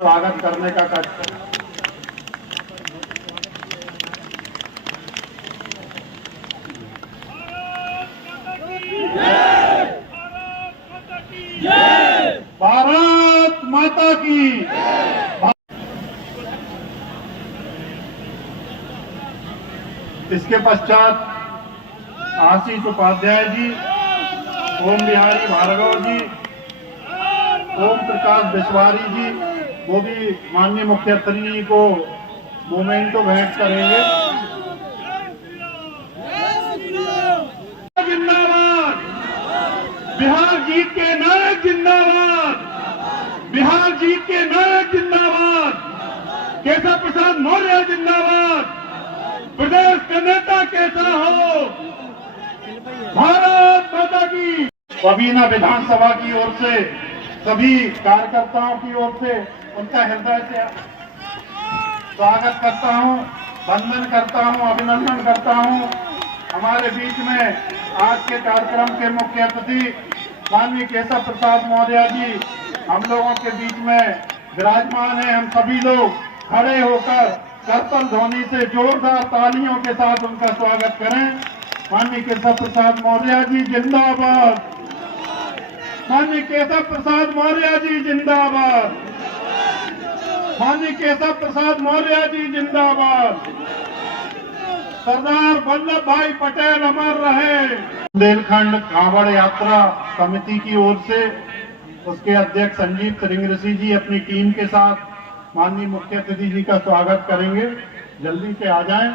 स्वागत करने का कष्ट। भारत माता की। इसके पश्चात आशीष उपाध्याय जी, ओम बिहारी भार्गव जी, ओम प्रकाश बिस्वारी जी, वो भी माननीय मुख्यमंत्री जी को मोमेंटो भेंट करेंगे। जिंदाबाद, बिहार जीत के नायक जिंदाबाद, बिहार जीत के नायक जिंदाबाद, केशव प्रसाद मौर्य जिंदाबाद, प्रदेश का नेता कैसा हो, भारत माता की। पबीना विधानसभा की ओर से सभी कार्यकर्ताओं की ओर से उनका हृदय से स्वागत करता हूं, वंदन करता हूं, अभिनंदन करता हूं। हमारे बीच में आज के कार्यक्रम के मुख्य अतिथि माननीय केशव प्रसाद मौर्य जी हम लोगों के बीच में विराजमान है। हम सभी लोग खड़े होकर करतल ध्वनि से जोरदार तालियों के साथ उनका स्वागत करें। माननीय केशव प्रसाद मौर्य जी जिंदाबाद, माननीय केशव प्रसाद मौर्य जी जिंदाबाद, माननीय केशव प्रसाद मौर्य जी जिंदाबाद। सरदार वल्लभ भाई पटेल अमर रहे। बुंदेलखंड कांवड़ यात्रा समिति की ओर से उसके अध्यक्ष संजीव त्रिंगरसी जी अपनी टीम के साथ माननीय मुख्य अतिथि जी का स्वागत करेंगे। जल्दी से आ जाएं।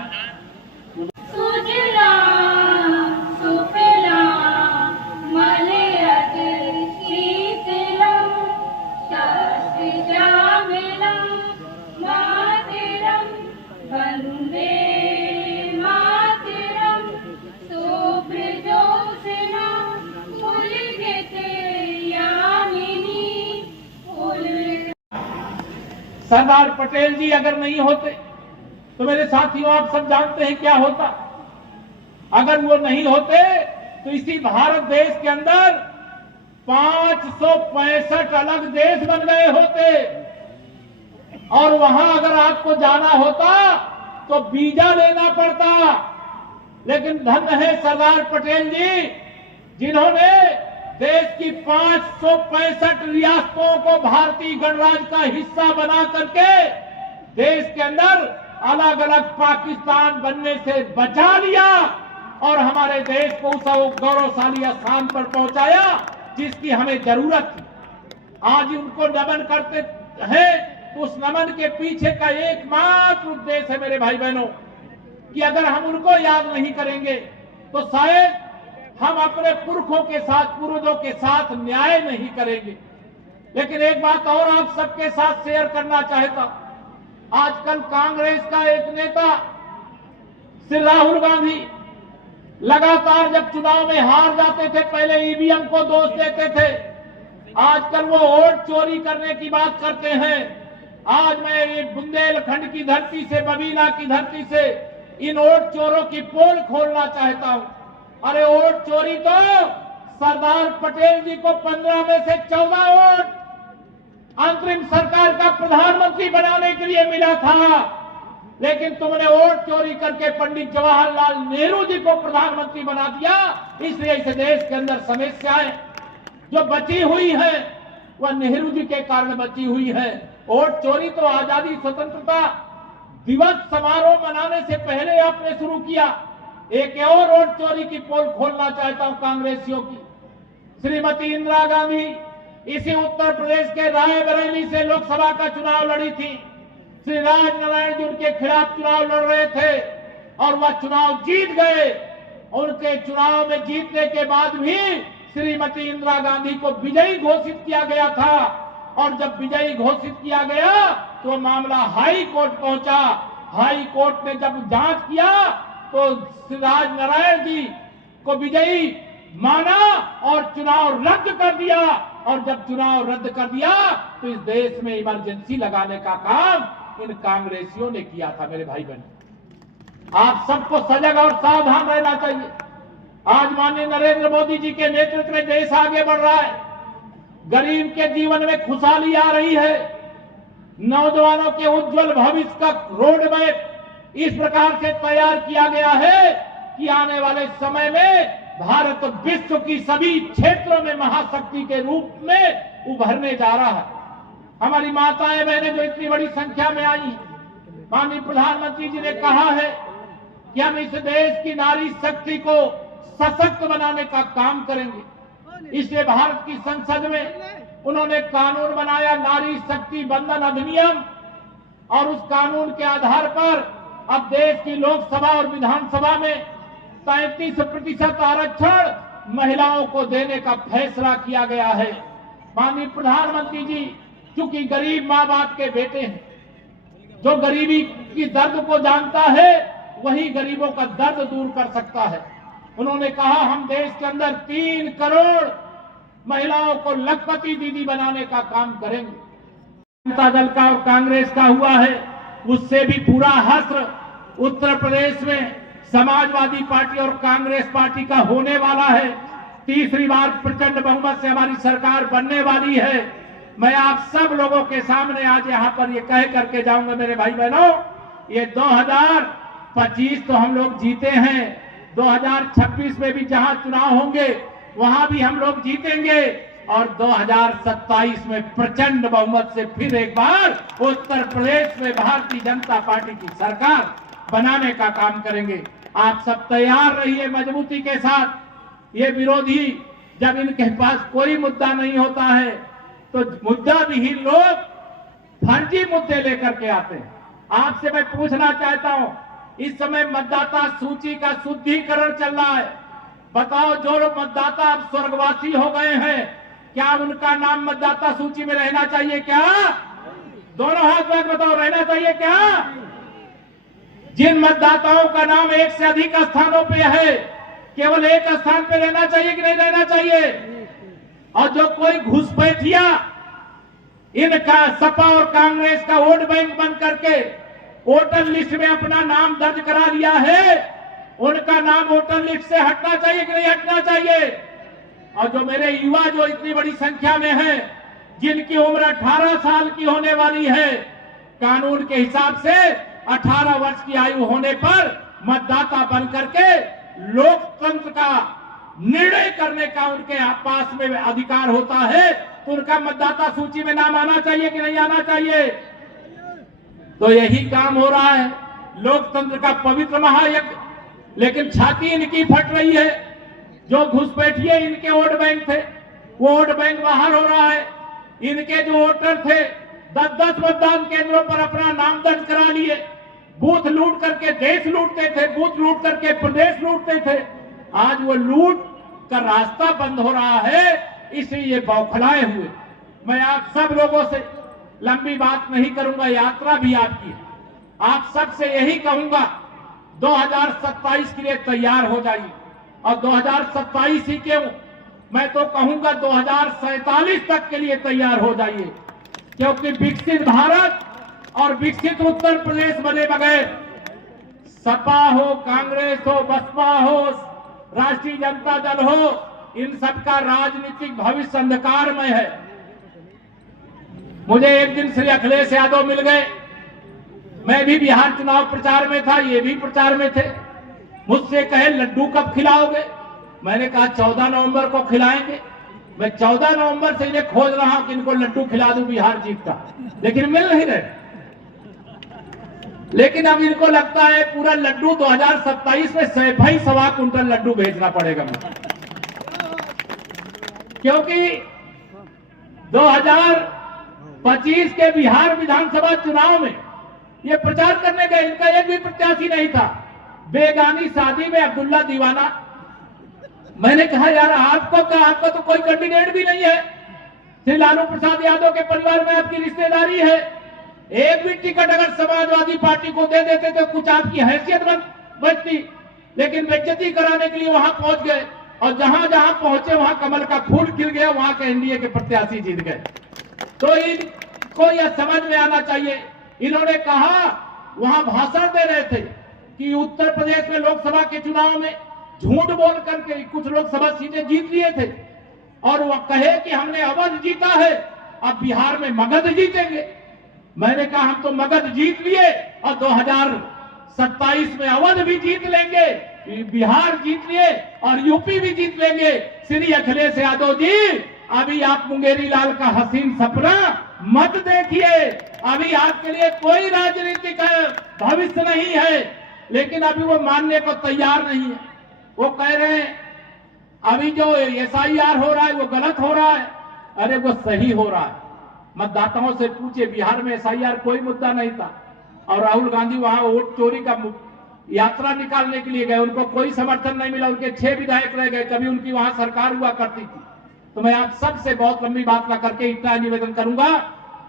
सरदार पटेल जी अगर नहीं होते तो मेरे साथियों आप सब जानते हैं क्या होता। अगर वो नहीं होते तो इसी भारत देश के अंदर 565 अलग देश बन गए होते और वहां अगर आपको जाना होता तो वीजा लेना पड़ता। लेकिन धन्य है सरदार पटेल जी जिन्होंने देश की 565 रियासतों को भारतीय गणराज्य का हिस्सा बना करके देश के अंदर अलग अलग पाकिस्तान बनने से बचा लिया और हमारे देश को उस गौरवशाली स्थान पर पहुंचाया जिसकी हमें जरूरत थी। आज उनको नमन करते हैं तो उस नमन के पीछे का एकमात्र उद्देश्य है मेरे भाई बहनों कि अगर हम उनको याद नहीं करेंगे तो शायद हम अपने पुरखों के साथ, पूर्वजों के साथ न्याय नहीं करेंगे। लेकिन एक बात और आप सबके साथ शेयर करना चाहता, आजकल कांग्रेस का एक नेता श्री राहुल गांधी लगातार जब चुनाव में हार जाते थे पहले ईवीएम को दोष देते थे, आजकल वो वोट चोरी करने की बात करते हैं। आज मैं ये बुंदेलखंड की धरती से, बबीना की धरती से इन वोट चोरों की पोल खोलना चाहता हूं। अरे वोट चोरी तो सरदार पटेल जी को 15 में से 14 वोट अंतरिम सरकार का प्रधानमंत्री बनाने के लिए मिला था, लेकिन तुमने वोट चोरी करके पंडित जवाहरलाल नेहरू जी को प्रधानमंत्री बना दिया। इसलिए इस देश के अंदर समस्याएं जो बची हुई है वह नेहरू जी के कारण बची हुई है। वोट चोरी तो आजादी स्वतंत्रता दिवस समारोह मनाने से पहले आपने शुरू किया। एक और वोट चोरी की पोल खोलना चाहता हूं कांग्रेसियों की। श्रीमती इंदिरा गांधी इसी उत्तर प्रदेश के रायबरेली से लोकसभा का चुनाव लड़ी थी। श्री राजनारायण जी उनके खिलाफ चुनाव लड़ रहे थे और वह चुनाव जीत गए। उनके चुनाव में जीतने के बाद भी श्रीमती इंदिरा गांधी को विजयी घोषित किया गया था और जब विजयी घोषित किया गया तो मामला हाई कोर्ट पहुंचा। हाई कोर्ट ने जब जांच किया तो श्री राजनारायण जी को विजयी माना और चुनाव रद्द कर दिया। और जब चुनाव रद्द कर दिया तो इस देश में इमरजेंसी लगाने का काम इन कांग्रेसियों ने किया था। मेरे भाई बहन, आप सबको सजग और सावधान रहना चाहिए। आज माननीय नरेंद्र मोदी जी के नेतृत्व में देश आगे बढ़ रहा है। गरीब के जीवन में खुशहाली आ रही है। नौजवानों के उज्जवल भविष्य का रोड मैप इस प्रकार से तैयार किया गया है कि आने वाले समय में भारत विश्व की सभी क्षेत्रों में महाशक्ति के रूप में उभरने जा रहा है। हमारी माताएं बहनें जो इतनी बड़ी संख्या में आई, माननीय प्रधानमंत्री जी ने कहा है कि हम इस देश की नारी शक्ति को सशक्त बनाने का काम करेंगे। इसलिए भारत की संसद में उन्होंने कानून बनाया, नारी शक्ति बंधन अधिनियम, और उस कानून के आधार पर अब देश की लोकसभा और विधानसभा में 33% आरक्षण महिलाओं को देने का फैसला किया गया है। माननीय प्रधानमंत्री जी चूंकि गरीब माँ बाप के बेटे हैं, जो गरीबी की दर्द को जानता है वही गरीबों का दर्द दूर कर सकता है। उन्होंने कहा हम देश के अंदर 3 करोड़ महिलाओं को लखपति दीदी बनाने का काम करेंगे। जनता दल का और कांग्रेस का हुआ है, उससे भी पूरा हश्र उत्तर प्रदेश में समाजवादी पार्टी और कांग्रेस पार्टी का होने वाला है। तीसरी बार प्रचंड बहुमत से हमारी सरकार बनने वाली है। मैं आप सब लोगों के सामने आज यहाँ पर ये कह करके जाऊंगा, मेरे भाई बहनों, ये 2025 तो हम लोग जीते हैं, 2026 में भी जहां चुनाव होंगे वहां भी हम लोग जीतेंगे, और 2027 में प्रचंड बहुमत से फिर एक बार उत्तर प्रदेश में भारतीय जनता पार्टी की सरकार बनाने का काम करेंगे। आप सब तैयार रहिए मजबूती के साथ। ये विरोधी जब इनके पास कोई मुद्दा नहीं होता है तो मुद्दा विहीन लोग फर्जी मुद्दे लेकर के आते हैं। आपसे मैं पूछना चाहता हूं, इस समय मतदाता सूची का शुद्धिकरण चल रहा है। बताओ, जो लोग मतदाता अब स्वर्गवासी हो गए हैं, क्या उनका नाम मतदाता सूची में रहना चाहिए? क्या दोनों हाथ में बताओ, रहना चाहिए क्या? जिन मतदाताओं का नाम एक से अधिक स्थानों पे है, केवल एक स्थान पे रहना चाहिए कि नहीं रहना चाहिए? और जो कोई घुसपैठिया इनका सपा और कांग्रेस का वोट बैंक बन करके वोटर लिस्ट में अपना नाम दर्ज करा लिया है, उनका नाम वोटर लिस्ट से हटना चाहिए कि नहीं हटना चाहिए? और जो मेरे युवा जो इतनी बड़ी संख्या में हैं, जिनकी उम्र 18 साल की होने वाली है, कानून के हिसाब से 18 वर्ष की आयु होने पर मतदाता बन करके लोकतंत्र का निर्णय करने का उनके पास में अधिकार होता है, तो उनका मतदाता सूची में नाम आना चाहिए कि नहीं आना चाहिए? तो यही काम हो रहा है, लोकतंत्र का पवित्र महायज्ञ। लेकिन छाती इनकी फट रही है। जो घुसपैठिए इनके वोट बैंक थे, वो वोट बैंक बाहर हो रहा है। इनके जो वोटर थे 10-10 मतदान केंद्रों पर अपना नाम दर्ज करा लिए, बूथ लूट करके देश लूटते थे, बूथ लूट करके प्रदेश लूटते थे। आज वो लूट का रास्ता बंद हो रहा है, इसलिए ये बौखलाए हुए। मैं आप सब लोगों से लंबी बात नहीं करूंगा, यात्रा भी आपकी है। आप सबसे यही कहूंगा, 2027 के लिए तैयार हो जाइए। और 2027 ही क्यों, मैं तो कहूंगा 2047 तक के लिए तैयार हो जाइए, क्योंकि विकसित भारत और विकसित उत्तर प्रदेश बने बगैर सपा हो, कांग्रेस हो, बसपा हो, राष्ट्रीय जनता दल हो, इन सबका राजनीतिक भविष्य अंधकारमय है। मुझे एक दिन श्री अखिलेश यादव मिल गए। मैं भी बिहार चुनाव प्रचार में था, ये भी प्रचार में थे। मुझसे कहे लड्डू कब खिलाओगे? मैंने कहा 14 नवंबर को खिलाएंगे। मैं 14 नवंबर से इन्हें खोज रहा हूं कि इनको लड्डू खिला दूं बिहार जीतता, लेकिन मिल नहीं रहे। लेकिन अब इनको लगता है पूरा लड्डू 2027 में 1.25 कुंटल लड्डू भेजना पड़ेगा मुझे, क्योंकि 2025 के बिहार विधानसभा चुनाव में ये प्रचार करने गए, इनका एक भी प्रत्याशी नहीं था। बेगानी शादी में अब्दुल्ला दीवाना। मैंने कहा यार आपको क्या, आपका तो कोई कैंडिडेट भी नहीं है। श्री लालू प्रसाद यादव के परिवार में आपकी रिश्तेदारी है। एक भी टिकट अगर समाजवादी पार्टी को दे देते तो कुछ आपकी हैसियत बचती, लेकिन बेइज्जती कराने के लिए वहां पहुंच गए, और जहां जहां पहुंचे वहां कमल का फूल खिल गया, वहां के एनडीए के प्रत्याशी जीत गए। तो इनको यह समझ में आना चाहिए। इन्होंने कहा, वहां भाषण दे रहे थे कि उत्तर प्रदेश में लोकसभा के चुनाव में झूठ बोल करके कुछ लोकसभा सीटें जीत लिए थे, और वह कहे कि हमने अवध जीता है, अब बिहार में मगध जीतेंगे। मैंने कहा हम तो मगध जीत लिए और 2027 में अवध भी जीत लेंगे, बिहार जीत लिए और यूपी भी जीत लेंगे। श्री अखिलेश यादव जी, अभी आप मुंगेरी लाल का हसीन सपना मत देखिए। अभी आपके लिए कोई राजनीतिक भविष्य नहीं है, लेकिन अभी वो मानने को तैयार नहीं है। वो कह रहे हैं अभी जो SIR हो रहा है वो गलत हो रहा है। अरे वो सही हो रहा है। मतदाताओं से पूछे, बिहार में SIR कोई मुद्दा नहीं था और राहुल गांधी वहां वोट चोरी का यात्रा निकालने के लिए गए, उनको कोई समर्थन नहीं मिला, उनके 6 विधायक रह गए, कभी उनकी वहां सरकार हुआ करती थी। तो मैं आप सबसे बहुत लंबी बात ना करके इतना निवेदन करूंगा,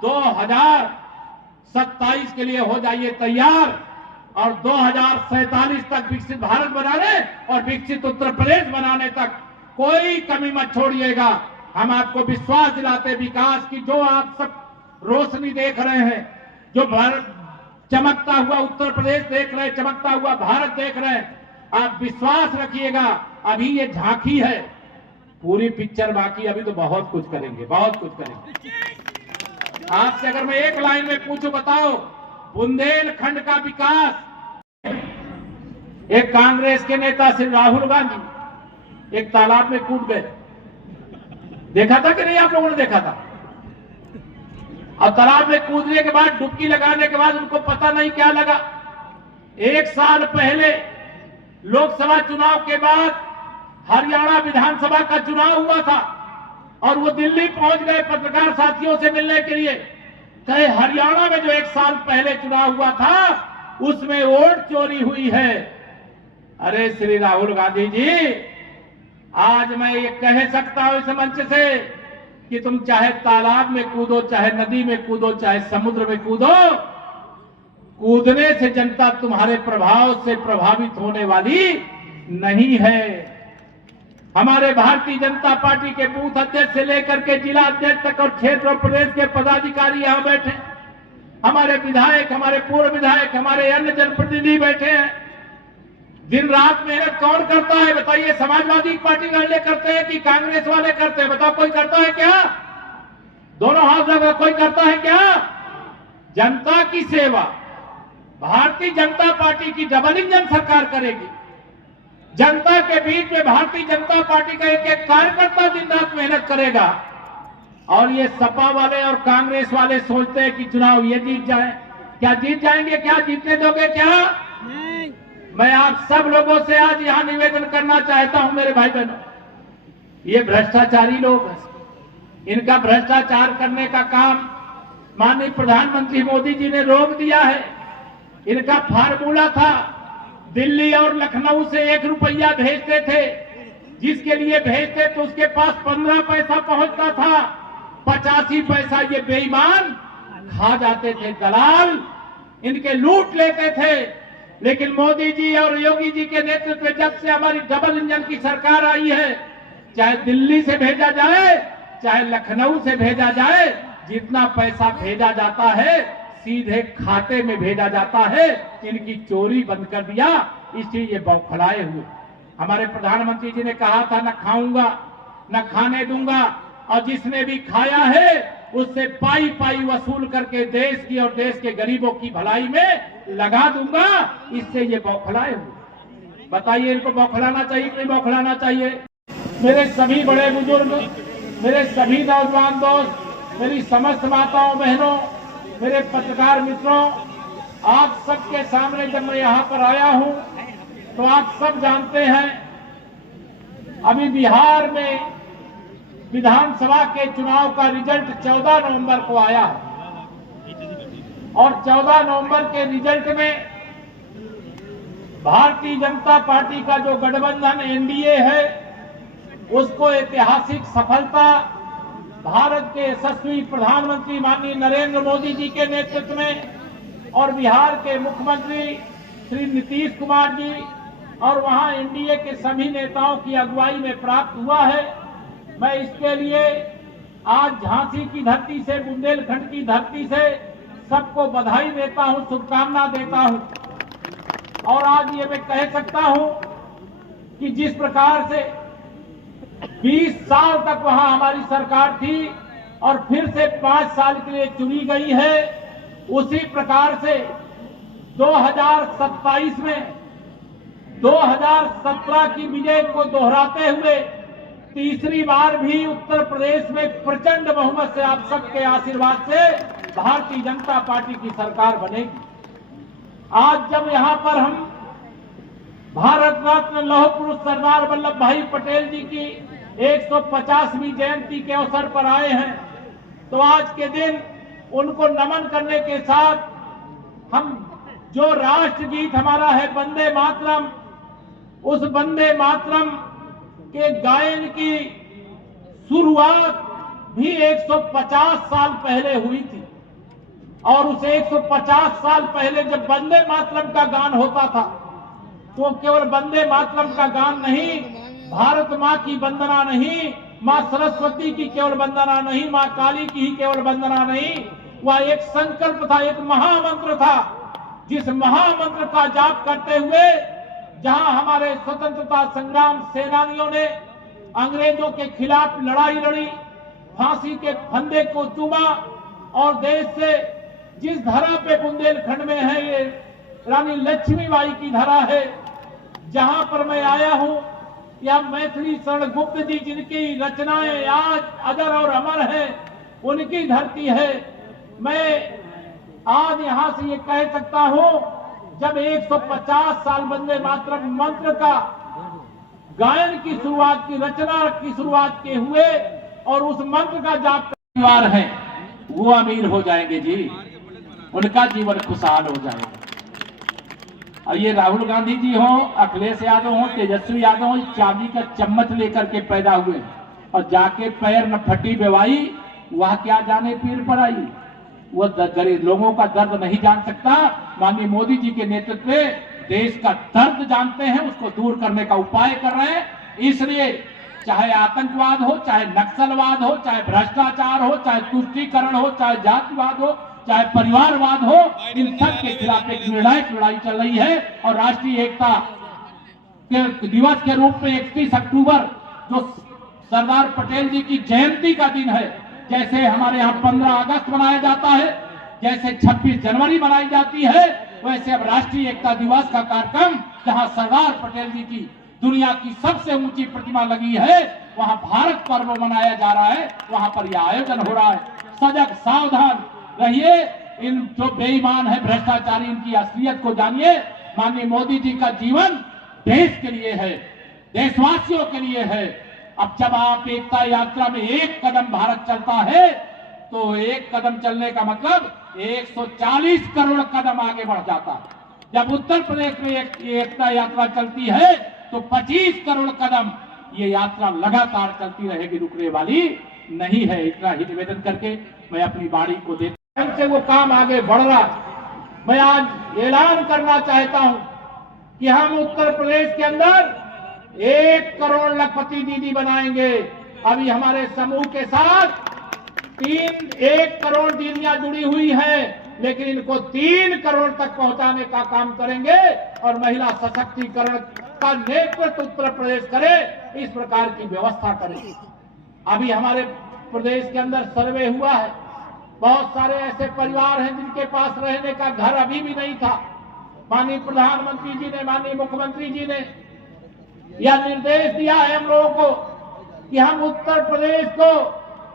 2027 के लिए हो जाइए तैयार और 2047 तक विकसित भारत बनाने और विकसित उत्तर प्रदेश बनाने तक कोई कमी मत छोड़िएगा। हम आपको विश्वास दिलाते विकास की, जो आप सब रोशनी देख रहे हैं, जो चमकता हुआ उत्तर प्रदेश देख रहे हैं, चमकता हुआ भारत देख रहे हैं, आप विश्वास रखिएगा। अभी ये झांकी है, पूरी पिक्चर बाकी, अभी तो बहुत कुछ करेंगे, बहुत कुछ करेंगे। आपसे अगर मैं एक लाइन में पूछूं, बताओ बुंदेलखंड का विकास। एक कांग्रेस के नेता श्री राहुल गांधी एक तालाब में कूद गए, देखा था कि नहीं? आप लोगों ने देखा था। और तालाब में कूदने के बाद, डुबकी लगाने के बाद उनको पता नहीं क्या लगा। 1 साल पहले लोकसभा चुनाव के बाद हरियाणा विधानसभा का चुनाव हुआ था और वो दिल्ली पहुंच गए पत्रकार साथियों से मिलने के लिए। कहे हरियाणा में जो 1 साल पहले चुनाव हुआ था उसमें वोट चोरी हुई है। अरे श्री राहुल गांधी जी, आज मैं ये कह सकता हूं इस मंच से कि तुम चाहे तालाब में कूदो, चाहे नदी में कूदो, चाहे समुद्र में कूदो, कूदने से जनता तुम्हारे प्रभाव से प्रभावित होने वाली नहीं है। हमारे भारतीय जनता पार्टी के बूथ अध्यक्ष से लेकर के जिला अध्यक्ष तक और क्षेत्र और प्रदेश के पदाधिकारी यहां बैठे, हमारे विधायक, हमारे पूर्व विधायक, हमारे अन्य जनप्रतिनिधि बैठे हैं। दिन रात मेहनत कौन करता है बताइए? समाजवादी पार्टी वाले करते हैं कि कांग्रेस वाले करते हैं? बताओ, कोई करता है क्या? दोनों हाथ लगा, कोई करता है क्या? जनता की सेवा भारतीय जनता पार्टी की डबल इंजन सरकार करेगी। जनता के बीच में भारतीय जनता पार्टी का एक एक कार्यकर्ता दिन रात मेहनत करेगा। और ये सपा वाले और कांग्रेस वाले सोचते हैं कि चुनाव ये जीत जाए। क्या जीत जाएंगे? क्या जीतने दोगे क्या? नहीं। मैं आप सब लोगों से आज यहां निवेदन करना चाहता हूं मेरे भाई बहनों, ये भ्रष्टाचारी लोग हैं, इनका भ्रष्टाचार करने का काम माननीय प्रधानमंत्री मोदी जी ने रोक दिया है। इनका फार्मूला था, दिल्ली और लखनऊ से 1 रुपया भेजते थे, जिसके लिए भेजते तो उसके पास 15 पैसा पहुंचता था, 85 पैसा ये बेईमान खा जाते थे, दलाल इनके लूट लेते थे। लेकिन मोदी जी और योगी जी के नेतृत्व में जब से हमारी डबल इंजन की सरकार आई है, चाहे दिल्ली से भेजा जाए चाहे लखनऊ से भेजा जाए, जितना पैसा भेजा जाता है सीधे खाते में भेजा जाता है। इनकी चोरी बंद कर दिया, इसलिए ये बौखलाए हुए। हमारे प्रधानमंत्री जी ने कहा था, न खाऊंगा न खाने दूंगा, और जिसने भी खाया है उससे पाई पाई वसूल करके देश की और देश के गरीबों की भलाई में लगा दूंगा। इससे ये बौखलाए हुए। बताइए, इनको बौखलाना चाहिए कि नहीं बौखलाना चाहिए? मेरे सभी बड़े बुजुर्ग, मेरे सभी नौजवान दोस्त, मेरी समस्त माताओं बहनों, मेरे पत्रकार मित्रों, आप सबके सामने जब मैं यहाँ पर आया हूँ तो आप सब जानते हैं अभी बिहार में विधानसभा के चुनाव का रिजल्ट 14 नवंबर को आया है और 14 नवंबर के रिजल्ट में भारतीय जनता पार्टी का जो गठबंधन एनडीए है उसको ऐतिहासिक सफलता भारत के यशस्वी प्रधानमंत्री माननीय नरेंद्र मोदी जी के नेतृत्व में और बिहार के मुख्यमंत्री श्री नीतीश कुमार जी और वहां एनडीए के सभी नेताओं की अगुवाई में प्राप्त हुआ है। मैं इसके लिए आज झांसी की धरती से, बुंदेलखंड की धरती से सबको बधाई देता हूं, शुभकामना देता हूं। और आज ये मैं कह सकता हूं कि जिस प्रकार से 20 साल तक वहां हमारी सरकार थी और फिर से 5 साल के लिए चुनी गई है, उसी प्रकार से 2027 में 2017 की विजय को दोहराते हुए तीसरी बार भी उत्तर प्रदेश में प्रचंड बहुमत से आप सबके आशीर्वाद से भारतीय जनता पार्टी की सरकार बनेगी। आज जब यहां पर हम भारत रत्न लौह पुरुष सरदार वल्लभ भाई पटेल जी की 150वीं जयंती के अवसर पर आए हैं, तो आज के दिन उनको नमन करने के साथ हम जो राष्ट्रगीत हमारा है वंदे मातरम, उस वंदे मातरम के गायन की शुरुआत भी 150 साल पहले हुई थी। और उस 150 साल पहले जब वंदे मातरम का गान होता था तो केवल वंदे मातरम का गान नहीं, भारत माँ की वंदना नहीं, माँ सरस्वती की केवल वंदना नहीं, माँ काली की ही केवल वंदना नहीं, वह एक संकल्प था, एक महामंत्र था, जिस महामंत्र का जाप करते हुए जहां हमारे स्वतंत्रता संग्राम सेनानियों ने अंग्रेजों के खिलाफ लड़ाई लड़ी, फांसी के फंदे को चूमा और देश से जिस धरा पे बुंदेलखंड में है ये रानी लक्ष्मीबाई की धरा है, जहां पर मैं आया हूं, या मैथिली शरण गुप्त जी जिनकी रचनाएं आज अजर और अमर है, उनकी धरती है। मैं आज यहां से ये कह सकता हूं, जब 150 साल वंदे मातरम मंत्र का गायन की शुरुआत की, रचना की शुरुआत के हुए और उस मंत्र का जाप परिवार है, वो अमीर हो जाएंगे जी, उनका जीवन खुशहाल हो जाएगा। और ये राहुल गांधी जी हो, अखिलेश यादव हो, तेजस्वी यादव हो, चांदी का चम्मच लेकर के पैदा हुए और जाके पैर न फटी बेवाई, वह क्या जाने पीर पर आई, वो गरीब लोगों का दर्द नहीं जान सकता। माननीय मोदी जी के नेतृत्व में देश का दर्द जानते हैं, उसको दूर करने का उपाय कर रहे हैं। इसलिए चाहे आतंकवाद हो, चाहे नक्सलवाद हो, चाहे भ्रष्टाचार हो, चाहे तुष्टीकरण हो, चाहे जातिवाद हो, चाहे परिवारवाद हो, इन सब के खिलाफ एक निर्णायक लड़ाई चल रही है। और राष्ट्रीय एकता के दिवस के रूप में 31 अक्टूबर जो सरदार पटेल जी की जयंती का दिन है, जैसे हमारे यहाँ 15 अगस्त मनाया जाता है, जैसे 26 जनवरी मनाई जाती है, वैसे अब राष्ट्रीय एकता दिवस का कार्यक्रम जहां सरदार पटेल जी की दुनिया की सबसे ऊंची प्रतिमा लगी है, वहां भारत पर्व मनाया जा रहा है, वहां पर यह आयोजन हो रहा है। सजग सावधान रहिए, इन जो बेईमान है, भ्रष्टाचारी, इनकी असलियत को जानिए। माननीय मोदी जी का जीवन देश के लिए है, देशवासियों के लिए है। अब जब आप एकता यात्रा में एक कदम भारत चलता है, तो एक कदम चलने का मतलब 140 करोड़ कदम आगे बढ़ जाता है। जब उत्तर प्रदेश में एकता यात्रा चलती है तो 25 करोड़ कदम ये यात्रा लगातार चलती रहेगी, रुकने वाली नहीं है। इतना ही निवेदन करके मैं अपनी बाड़ी को देता से वो काम आगे बढ़ रहा। मैं आज ऐलान करना चाहता हूं कि हम उत्तर प्रदेश के अंदर 1 करोड़ लखपति दीदी बनाएंगे। अभी हमारे समूह के साथ 1 करोड़ दीदियां जुड़ी हुई हैं, लेकिन इनको 3 करोड़ तक पहुंचाने का काम करेंगे और महिला सशक्तिकरण का नेतृत्व उत्तर प्रदेश करे, इस प्रकार की व्यवस्था करें। अभी हमारे प्रदेश के अंदर सर्वे हुआ है, बहुत सारे ऐसे परिवार हैं जिनके पास रहने का घर अभी भी नहीं था। माननीय प्रधानमंत्री जी ने, माननीय मुख्यमंत्री जी ने यह निर्देश दिया है हम लोगों को कि हम उत्तर प्रदेश को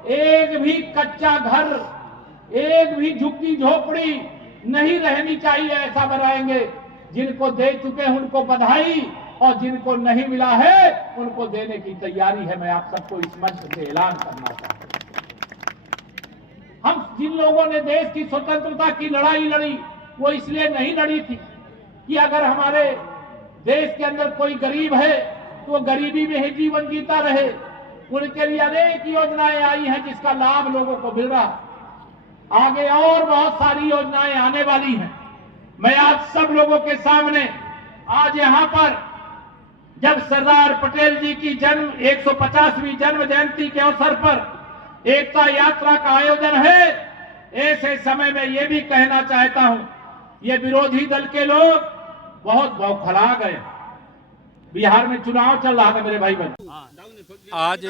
एक भी कच्चा घर, एक भी झुग्गी झोपड़ी नहीं रहनी चाहिए, ऐसा बनाएंगे। जिनको दे चुके हैं उनको बधाई, और जिनको नहीं मिला है उनको देने की तैयारी है। मैं आप सबको इस मंच से ऐलान करना चाहता हूं। हम जिन लोगों ने देश की स्वतंत्रता की लड़ाई लड़ी, वो इसलिए नहीं लड़ी थी कि अगर हमारे देश के अंदर कोई गरीब है तो वो गरीबी में ही जीवन जीता रहे। उनके लिए अनेक योजनाएं आई हैं जिसका लाभ लोगों को मिल रहा। आगे और बहुत सारी योजनाएं आने वाली हैं। मैं आप सब लोगों के सामने आज यहां पर जब सरदार पटेल जी की 150वीं जन्म जयंती के अवसर पर एकता यात्रा का आयोजन है, ऐसे समय में ये भी कहना चाहता हूं, ये विरोधी दल के लोग बहुत बौखला गए। बिहार में चुनाव चल रहा था मेरे भाई बहन। आज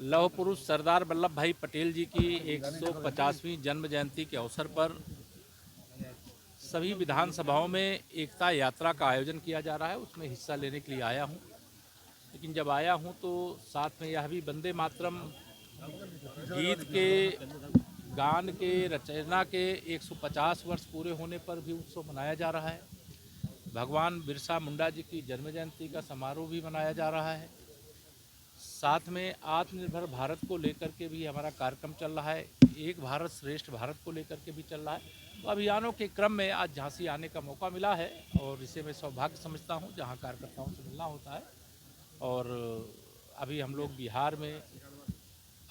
लौह पुरुष सरदार वल्लभ भाई पटेल जी की 150वीं जन्म जयंती के अवसर पर सभी विधानसभाओं में एकता यात्रा का आयोजन किया जा रहा है। उसमें हिस्सा लेने के लिए आया हूं, लेकिन जब आया हूं तो साथ में यह भी वंदे मातरम गीत के गान के रचना के 150 वर्ष पूरे होने पर भी उत्सव मनाया जा रहा है। भगवान बिरसा मुंडा जी की जन्म जयंती का समारोह भी मनाया जा रहा है। साथ में आत्मनिर्भर भारत को लेकर के भी हमारा कार्यक्रम चल रहा है, एक भारत श्रेष्ठ भारत को लेकर के भी चल रहा है। तो अभियानों के क्रम में आज झांसी आने का मौका मिला है और इसे मैं सौभाग्य समझता हूं, जहां कार्यकर्ताओं से मिलना होता है। और अभी हम लोग बिहार में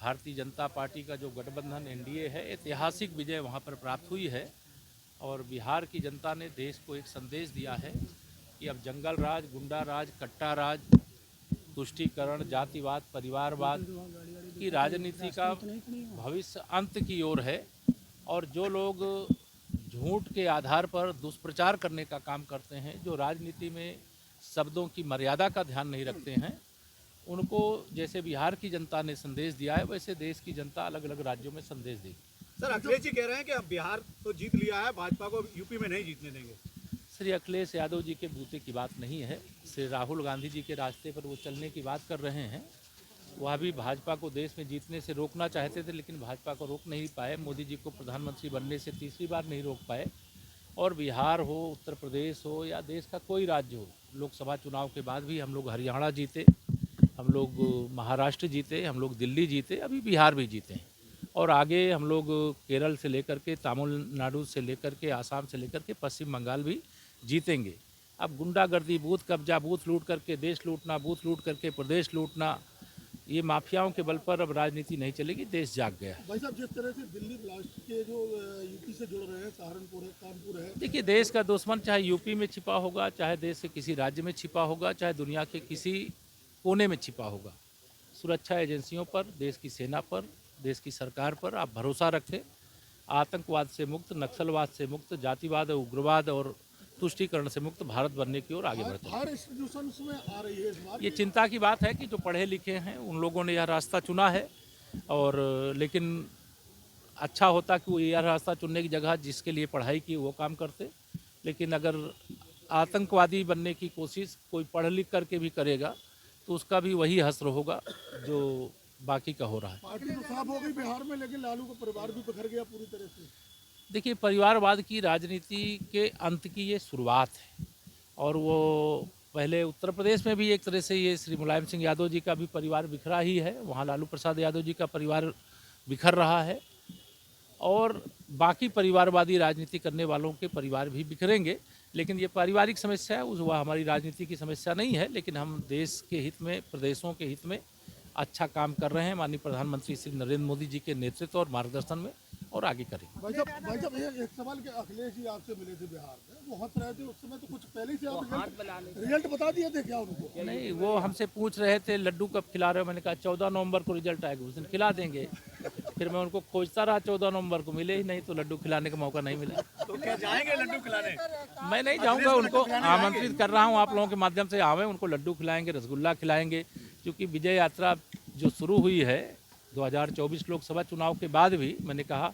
भारतीय जनता पार्टी का जो गठबंधन एनडीए है, ऐतिहासिक विजय वहां पर प्राप्त हुई है और बिहार की जनता ने देश को एक संदेश दिया है कि अब जंगल राज, गुंडा राज, कट्टा राज, तुष्टीकरण, जातिवाद, परिवारवाद की राजनीति का भविष्य अंत की ओर है। और जो लोग झूठ के आधार पर दुष्प्रचार करने का काम करते हैं, जो राजनीति में शब्दों की मर्यादा का ध्यान नहीं रखते हैं, उनको जैसे बिहार की जनता ने संदेश दिया है, वैसे देश की जनता अलग अलग राज्यों में संदेश देगी। सर, अखिलेश जी कह रहे हैं कि अब बिहार तो जीत लिया है, भाजपा को यूपी में नहीं जीतने देंगे। श्री अखिलेश यादव जी के बूते की बात नहीं है। श्री राहुल गांधी जी के रास्ते पर वो चलने की बात कर रहे हैं। वह भी भाजपा को देश में जीतने से रोकना चाहते थे, लेकिन भाजपा को रोक नहीं पाए। मोदी जी को प्रधानमंत्री बनने से तीसरी बार नहीं रोक पाए। और बिहार हो, उत्तर प्रदेश हो या देश का कोई राज्य हो, लोकसभा चुनाव के बाद भी हम लोग हरियाणा जीते, हम लोग महाराष्ट्र जीते, हम लोग दिल्ली जीते, अभी बिहार भी जीते हैं। और आगे हम लोग केरल से लेकर के, तमिलनाडु से लेकर के, आसाम से लेकर के पश्चिम बंगाल भी जीतेंगे। अब गुंडागर्दी, बूथ कब्जा, बूथ लूट करके देश लूटना, बूथ लूट करके प्रदेश लूटना, ये माफियाओं के बल पर अब राजनीति नहीं चलेगी। देश जाग गया है। भाई साहब, जिस तरह से दिल्ली ब्लास्ट के जो यूपी से जुड़ रहे हैं, सहारनपुर है, कानपुर है। देखिए, देश का दुश्मन चाहे यूपी में छिपा होगा, चाहे देश के किसी राज्य में छिपा होगा, चाहे दुनिया के किसी कोने में छिपा होगा, सुरक्षा एजेंसियों पर, देश की सेना पर, देश की सरकार पर आप भरोसा रखें। आतंकवाद से मुक्त, नक्सलवाद से मुक्त, जातिवाद, उग्रवाद और तुष्टीकरण से मुक्त भारत बनने की ओर आगे बढ़ते हैं। हर इंस्टीट्यूशंस में आ रही है इस बार। ये चिंता की बात है कि जो पढ़े लिखे हैं उन लोगों ने यह रास्ता चुना है। और लेकिन अच्छा होता कि वो यह रास्ता चुनने की जगह जिसके लिए पढ़ाई की वो काम करते। लेकिन अगर आतंकवादी बनने की कोशिश कोई पढ़ लिख करके भी करेगा तो उसका भी वही हश्र होगा जो बाकी का हो रहा है। पार्टी तो साफ हो गई बिहार में, लेकिन लालू का परिवार भी बिखर गया पूरी तरह से। देखिए, परिवारवाद की राजनीति के अंत की ये शुरुआत है। और वो पहले उत्तर प्रदेश में भी एक तरह से ये श्री मुलायम सिंह यादव जी का भी परिवार बिखरा ही है, वहाँ लालू प्रसाद यादव जी का परिवार बिखर रहा है। और बाकी परिवारवादी राजनीति करने वालों के परिवार भी बिखरेंगे। लेकिन ये पारिवारिक समस्या है, वह हमारी राजनीति की समस्या नहीं है। लेकिन हम देश के हित में, प्रदेशों के हित में अच्छा काम कर रहे हैं माननीय प्रधानमंत्री श्री नरेंद्र मोदी जी के नेतृत्व और मार्गदर्शन में, और आगे करेंगे। भाई साहब एक सवाल के, अखिलेश जी आपसे मिले थे बिहार में, वो हंस रहे थे उस समय, तो कुछ पहले से आप रिजल्ट बता दिए थे क्या उनको? नहीं, वो हमसे पूछ रहे थे लड्डू कब खिला रहे हो। मैंने कहा 14 नवंबर को रिजल्ट आएगा, उस दिन खिला देंगे। फिर मैं उनको खोजता रहा, 14 नवंबर को मिले ही नहीं, तो लड्डू खिलाने का मौका नहीं मिला। तो क्या जाएंगे लड्डू खिलाने? मैं नहीं जाऊंगा, उनको आमंत्रित कर रहा हूं आप लोगों के माध्यम से। आवे, उनको लड्डू खिलाएंगे, रसगुल्ला खिलाएंगे। क्योंकि विजय यात्रा जो शुरू हुई है 2024 लोकसभा चुनाव के बाद भी, मैंने कहा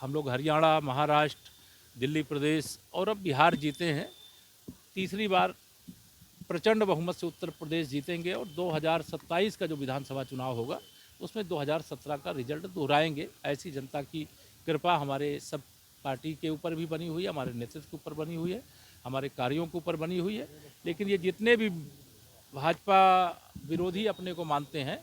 हम लोग हरियाणा, महाराष्ट्र, दिल्ली प्रदेश और अब बिहार जीते हैं। तीसरी बार प्रचंड बहुमत से उत्तर प्रदेश जीतेंगे और 2027 का जो विधानसभा चुनाव होगा उसमें 2017 का रिजल्ट दोहराएंगे। ऐसी जनता की कृपा हमारे सब पार्टी के ऊपर भी बनी हुई है, हमारे नेतृत्व के ऊपर बनी हुई है, हमारे कार्यों के ऊपर बनी हुई है। लेकिन ये जितने भी भाजपा विरोधी अपने को मानते हैं,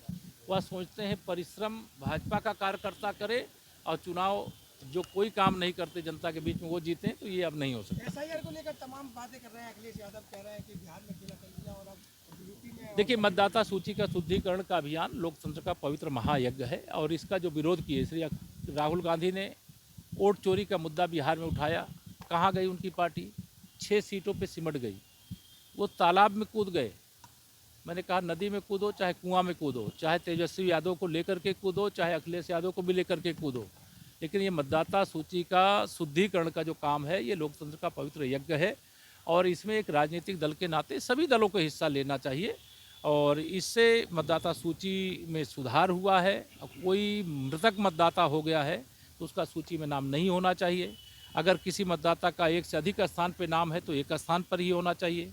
वह सोचते हैं परिश्रम भाजपा का कार्यकर्ता करे और चुनाव जो कोई काम नहीं करते जनता के बीच में वो जीते। तो ये अब नहीं हो सकता। एसआईआर को लेकर तमाम बातें कर रहे हैं। अखिलेश यादव कह रहे हैं कि बिहार में किला कर लिया और अब यूपी में। देखिए, मतदाता सूची का शुद्धिकरण का अभियान लोकतंत्र का पवित्र महायज्ञ है और इसका जो विरोध किए श्री राहुल गांधी ने, वोट चोरी का मुद्दा बिहार में उठाया। कहाँ गई उनकी पार्टी? 6 सीटों पे सिमट गई। वो तालाब में कूद गए। मैंने कहा नदी में कूदो, चाहे कुआं में कूदो, चाहे तेजस्वी यादव को लेकर के कूदो, चाहे अखिलेश यादव को भी लेकर के कूदो। लेकिन ये मतदाता सूची का शुद्धिकरण का जो काम है, ये लोकतंत्र का पवित्र यज्ञ है और इसमें एक राजनीतिक दल के नाते सभी दलों को हिस्सा लेना चाहिए। और इससे मतदाता सूची में सुधार हुआ है। कोई मृतक मतदाता हो गया है तो उसका सूची में नाम नहीं होना चाहिए। अगर किसी मतदाता का एक से अधिक स्थान पर नाम है तो एक स्थान पर ही होना चाहिए।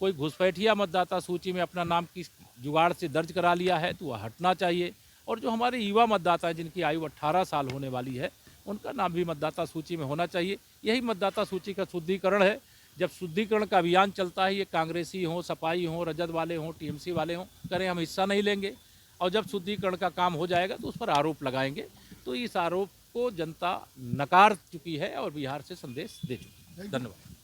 कोई घुसपैठिया मतदाता सूची में अपना नाम किस जुगाड़ से दर्ज करा लिया है तो वह हटना चाहिए। और जो हमारे युवा मतदाता हैं जिनकी आयु 18 साल होने वाली है, उनका नाम भी मतदाता सूची में होना चाहिए। यही मतदाता सूची का शुद्धिकरण है। जब शुद्धिकरण का अभियान चलता है, ये कांग्रेसी हों, सपाई हों, रजत वाले हों, टीएमसी वाले हों, करें, हम हिस्सा नहीं लेंगे। और जब शुद्धिकरण का काम हो जाएगा तो उस पर आरोप लगाएंगे। तो इस आरोप को जनता नकार चुकी है और बिहार से संदेश दे चुकी है। धन्यवाद।